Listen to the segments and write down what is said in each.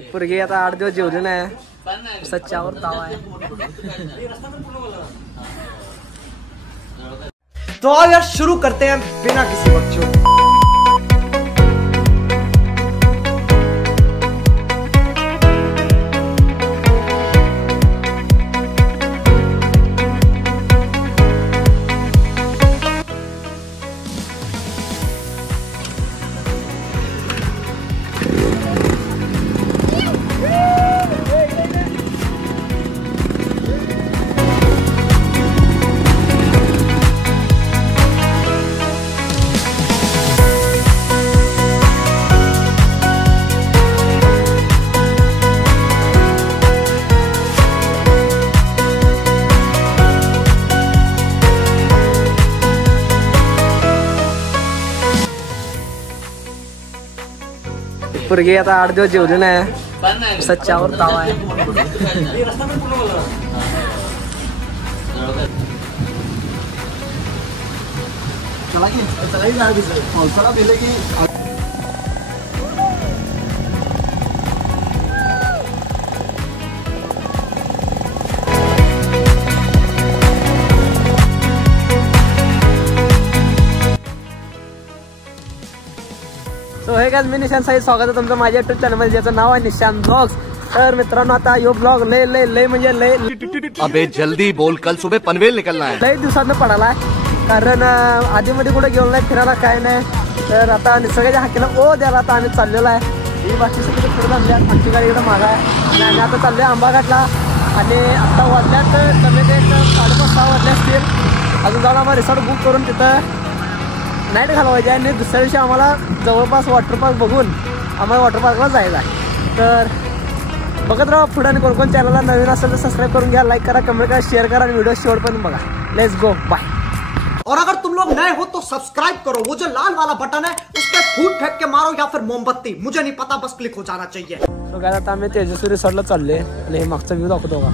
पोरगी आता 8 दिवस जेवली नाही, सच्चावर ताव आहे. तो आज यार शुरू करते हैं बिना किसी बच्चों. पोरगी आता 8 दिवस जेवली नाही, सच्चावर ताव आहे. पावसाळा गेले की सो हे काय मी निशांत साई, स्वागत आहे तुमचं माझ्या युट्यूब चॅनल मध्ये, ज्याचं नाव आहे निशांत ब्लॉग्स. तर मित्रांनो आता यो ब्लॉग लय म्हणजे लय अबे जल्दी बोल, कल सुबह पनवेल निकलना है. लय दिवसांना पडाला, कारण आधी मध्ये कुठे गेलो नाही फिरायला, काय नाही. तर आता निसर्गाच्या हाकेला ओ द्यायला आता आम्ही चाललेलो आहे. ही बाकी सगळी पुढे आणल्या, आमची गाडी इकडे मागा आहे आणि आम्ही आता चाललोय आंबाघाटला. आणि आता वाजल्यात कमी ते 5:30-6 वाजले असतील. अजून जाऊन आम्हाला रिसॉर्ट बुक करून तिथं नाईट घालवायची आहे आणि दुसऱ्या दिवशी आम्हाला जवळपास वॉटर पार्क बघून आम्हाला वॉटर पार्कला जायचं आहे. तर बघत राहा पुढे, आणि कोण चॅनलला नवीन असेल तर सबस्क्राईब करून घ्या, लाईक करा, कमेंट करा, शेअर करा आणि व्हिडिओ शेवटपर्यंत बघा. Let's go, bye. और अगर तुम लोग नए हो तो सब्सक्राइब करो, वो जो लाल वाला बटन है उस पर फूट फेंक के मारो या फिर मोमबत्ती, मुझे नहीं पता, बस क्लिक हो जाना चाहिए. तो काय आता आम्ही तेजस्वी रिसॉर्टला चालले आणि मागचा व्ह्यू दाखवतो का,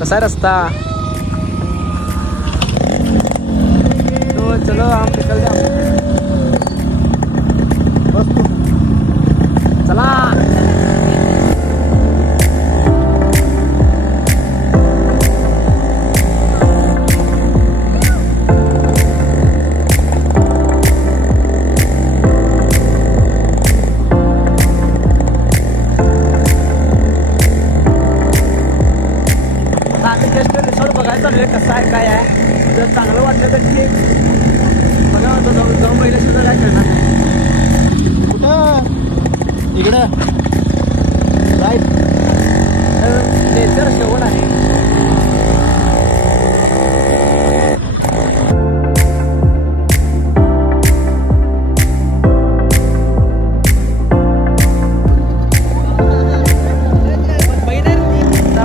कसा आहे रस्ता. तो चलो हम निकल जाओ, चला. रिसॉर्ट बघायचं चाललंय कसं आहे काय आहे. जर चांगलं वाटलं तर ठीक, बघा जाऊन पहिले सुद्धा काय करणार कुठं इकडं राईट. नेचर शेवट आहे.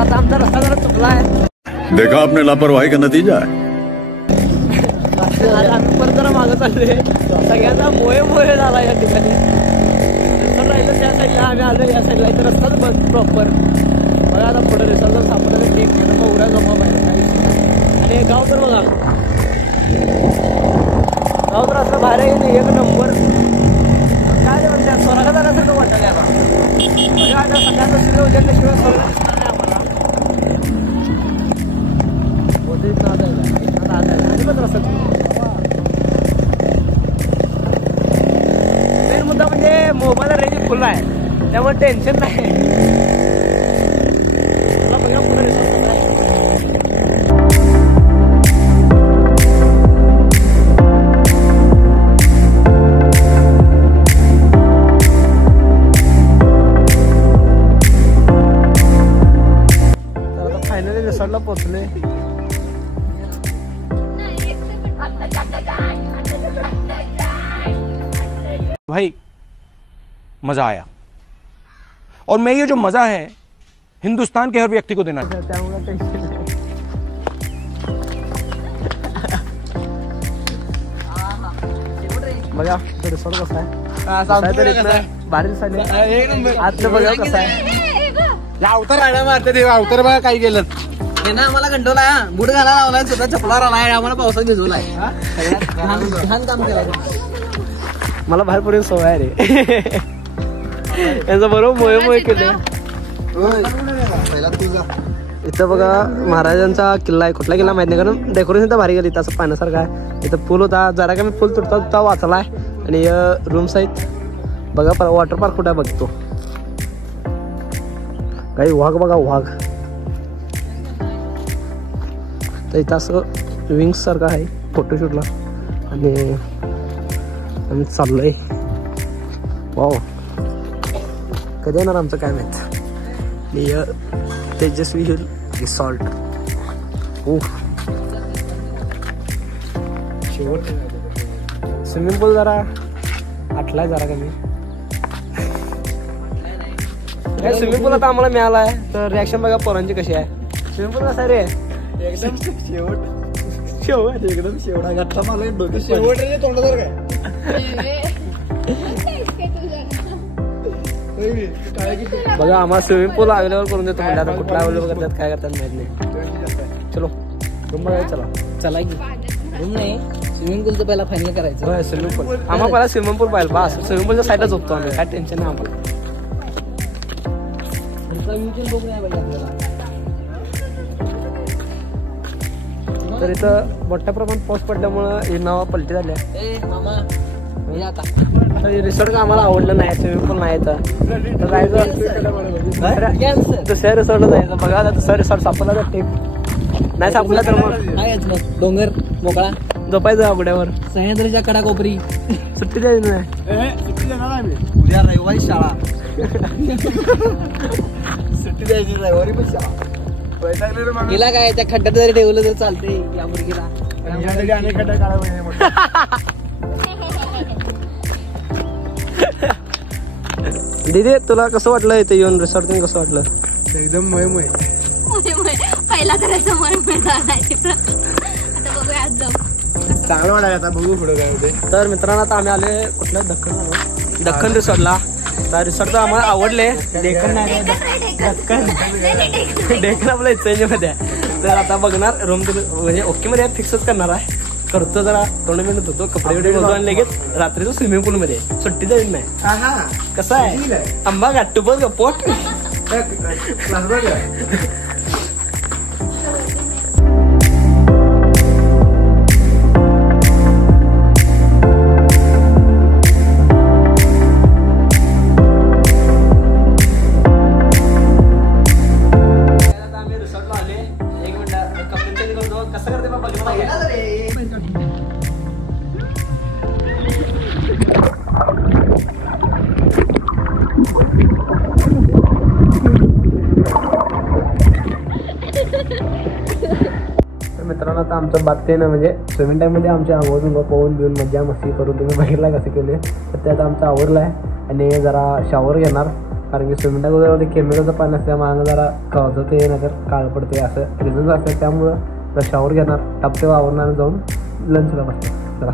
आता आमचा रस्ता जरा चुकला आहे. देखा आपने लापरवाही का नतीजा है. आम्ही परत जरा मागं चाललोय, सगळ्यांचा मोहे झाला या ठिकाणी. राहिलं त्या साईडला, आम्ही आलो या साईडला, इथं रस्ताच बघ प्रॉपर. बघा आता पुढे रिसॉर्ट सापडलं ठीक आहे, तर उड्या जमा पाहिजे. आणि गाव तर बघा, गाव तर असं बाहेर आहे, एक नंबर. काय म्हणतात स्वर्गात आल्यासारखं वाटायला आता. बघा आता सगळ्यांचा सूर्य उजेडल्याशिवाय स्वर्ग दिसणार नाही आम्हाला. मेन मुद्दा म्हणजे मोबाईल रेंज फुल आहे, त्यामुळे टेन्शन नाही. बघा पुढे रिसॉर्ट आहे. तर आता फायनली रिसॉर्टला पोहोचले. भाई मजा आया, और मैं ये जो मजा है हिंदुस्तान के हर व्यक्ति को देना चाहता हूं. त्यामुळे टेन्शन नाही. बघा रिसॉर्ट कसा आहे, भारी दिसायला. आतलं बघा कसं आहे. अवतार राहणार मारते ते अवतार बघा काही गेलं ना. आम्हाला कंटोला बुड घाला लावलाय, स्वतः चपला राहिलाय, आम्हाला पावसात भिजवलाय. छान काम केलं. मला बाहेर पडून सवय आहे रे. यांचं बरोबर मोहे मोहे केले. इथं बघा महाराजांचा किल्ला आहे. कुठला किल्ला माहित नाही कारण डेकोरेशन तर भारी गेली असं पाहण्यासारखं आहे. इथं पूल होता जरा का मी पूल तुटता वाचलाय आणि रूम्स आहेत बघा. वॉटर पार्क कुठे बघतो काही वाघ बघा वाघ. तर इथं असं विंग्स सारखं आहे फोटोशूटला आणि आम्ही चाललोय. वाव कधी येणार आमचं काय माहित. तेजस्वी हिल रिसॉर्ट. ओ शेवट स्विमिंग पूल जरा आटलाय जरा कमी. स्विमिंग पूल आता आम्हाला मिळाला आहे तर रिॲक्शन बघा पोरांची कशी आहे. स्विमिंग पूल कसा रे एकदम शेवट एकदम शेवटा घातला मला डोके शेवट तोंडावर काय. बघा आम्हाला स्विमिंग पूल अवेलेबल करून देतो म्हणजे आता कुठला अवेलेबल करतात काय करतात माहित नाही. चलो रूम बघायला चला. चला की रूम नाही स्विमिंग पूलचं पहिला फायनल करायचं. स्विमिंग पूल आम्हाला पहिला स्विमिंग पूल पाहिजे बस. स्विमिंग पूलच्या साईडला झोपतो आम्ही काय टेन्शन नाही आम्हाला. तर इथं मोठ्या प्रमाणात पाऊस पडल्यामुळं ही नावा पलटी झाल्या. रिसॉर्ट आम्हाला आवडलं नाही. स्विमिंग पूल नाही तर जायचं दुसऱ्या रिसॉर्टला जायचं. बघा आता दुसरा रिसॉर्ट सापडला तर टेप नाही सापडला तर मग डोंगर मोकळा झोपायचं अवघड्यावर. सह्याद्रीच्या कडा कोपरी सुट्टी द्यायची नाही. उद्या रविवारी शाळा. सुट्टी द्यायची रविवारी पण शाळा. हिला काय त्या खड्ड्यात जरी ठेवलं तर चालते या मुलगीला. दीदी तुला कसं वाटलं इथे येऊन रिसॉर्ट कसं वाटलं. एकदम मोय मोय पहिला करायचं आता बघूया आज जाऊ. चांगलं वाटायला आता बघू पुढे काय होते. तर मित्रांनो आता आम्ही आले कुठल्या दख्खन रिसॉर्टला. तर रिसॉर्ट तर आम्हाला आवडले. डेक्कन नाही डेक्कन आपलं इचलकरंजीमध्ये आहे. तर आता बघणार रूम म्हणजे ओके मध्ये फिक्सच करणार आहे. करतो जरा टोर्नामेंट होतो कपडे बिडे बघतो आणि लगेच रात्रीचं स्विमिंग पूल मध्ये सुट्टी जाईल नाही. कसं आहे आंबा गाठतो बघ पोट. मित्रांनो आता आमचं बाबतीत ना म्हणजे स्विमिंग टाईममध्ये आमच्या आवडून पोहून बिवून मजा मस्ती करून तुम्ही बघितला कसं केले. तर ते आता आमचं आवडलं आहे आणि जरा शॉवर घेणार कारण की स्विमिंग टाईममध्ये केमिकलचं पाणी असतं मागं जरा कवजते नाहीतर काळ पडते असं रिझन्स असतात. त्यामुळं जर शॉवर घेणार टापते आवरणार जाऊन लंचला बसतो. जरा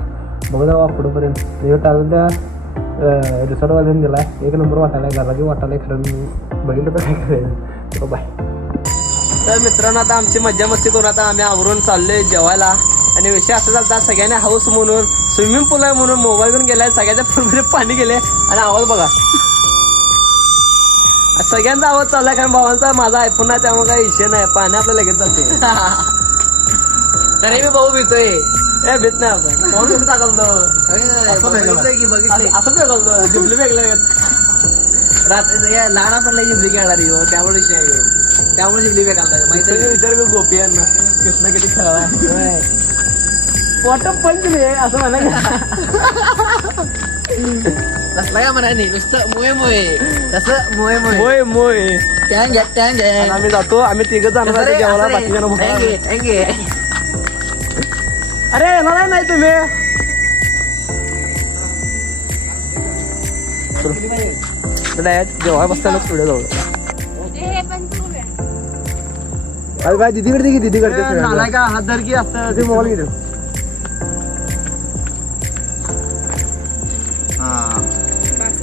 बघू जाऊ पुढंपर्यंत हे टाकून त्या रिसॉर्टवाल्याने दिला आहे. एक नंबर वाटायला आहे घराची वाटायला आहे खरं. मी बघितलं तर काय करायचं. बाय. तर मित्रांनो आता आमची मज्जा मस्ती करून आता आम्ही आवरून चाललोय जेवायला आणि विषय असं चालता सगळ्यांनी हाऊस म्हणून स्विमिंग पूल आहे म्हणून मोबाईल घेऊन गेलाय. सगळ्यांच्या पूलमध्ये पाणी गेले आणि आवाज बघा सगळ्यांचा आवाज चाललाय कारण भावांचा माझा आयफोन आहे त्यामुळे काही विषय नाही. पाणी आपल्याला लगेच जाते. तरी मी भाऊ भीतोय. ए भीत नाही आपण भाऊ कसं टाकलतो असं टाकलतो जिबली वेगळं रात्री लहान आपण जिबली खेळणार येऊ त्यामुळे विषय येऊ त्यामुळे जिबली वेगळा माहिती विचार गोपी यांना कृष्णा किती खेळावा वॉटर पंच रे असं म्हणा. कसला का म्हणा नाही नुसतं मोये मोये तसं मोये मोये मोय मोय टँग घ्या टँग घ्या. आम्ही जातो आम्ही तिघं जाणार जेवायला बाकी जण. अरे येणार नाही तुम्ही डायरेक्ट जेव्हा बसताना पुढे जाऊ. अरे काय दीदी करते की दीदी करते का हात धर की असतं ते मोबाईल घेतो.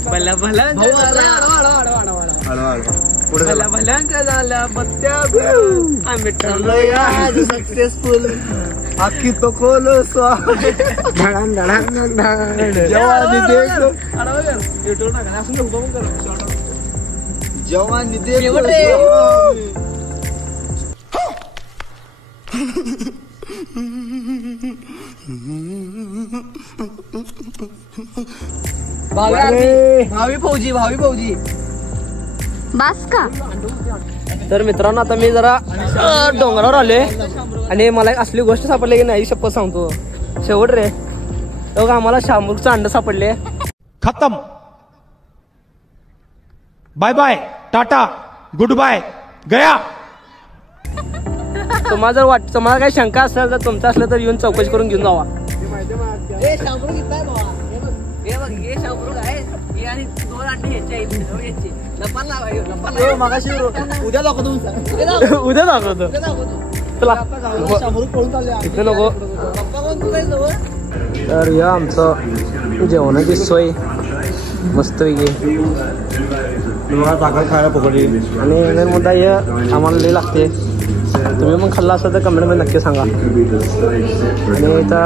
भल्या भल्या भल्या भल्यांच्या झाल्या बत्त्या आम्ही ठरलोय सक्सेसफुल आखी तो खोल जेव्हा जवान निधे भावी फौजी बस का तर मित्रांनो आता मी जरा डोंगरावर आलोय आणि मला एक असली गोष्ट सापडली की नाही शपथ सांगतो शेवट रे तो आम्हाला शामरुखचं अंड सापडले. खत्म. Bye bye tata goodbye गया. तुम्हाला काही शंका असेल तर तुमचं असलं तर येऊन चौकशी करून घेऊन जावा. उद्या दाखवतो उद्या दाखवतो चला इथे नको. तर या आमचं जेवणाची सोय मस्तपैकी खायला पकडली आणि मेन मुद्दा हे आम्हाला लई लागते. तुम्ही पण खाल्ला असाल तर कमेंटमध्ये नक्की सांगा. आणि इथं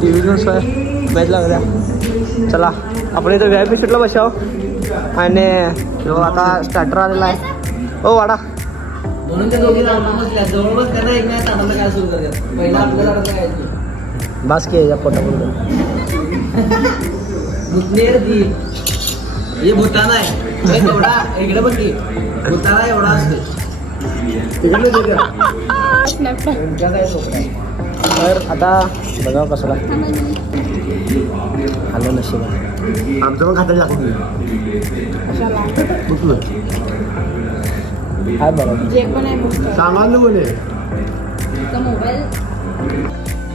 टी व्ही पण सोय मॅच लागल्या. चला आपण इथं VIP सीटला बसाव आणि आता स्टार्टर आलेला आहे. हो वाडा म्हणून त्या दोघी जवळ बसल्या ना एक नाही तांदळाला काय सुरू करतात पहिला आपल्याला बास की याच्या पोटामध्ये हे भूताना आहे एवढा इकडे बघ की भूताना एवढा असतो. तर आता बघा कसं आलं नशीब आमचं पण खात्याला काय बरं जे पण आहे सांगाल बोले मोबाईल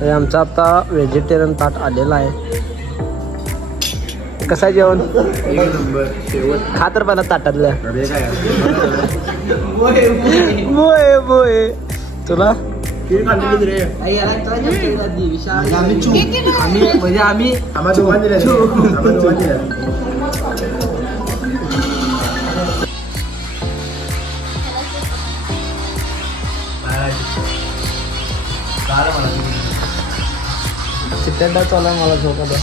हे आमचं आता व्हेजिटेरियन ताट आलेलं आहे. कसं आहे जेवण खा तर पहिला ताटातलं. बोय बोय तुला आम्ही चिकन चालू आहे मला झोपा द्या.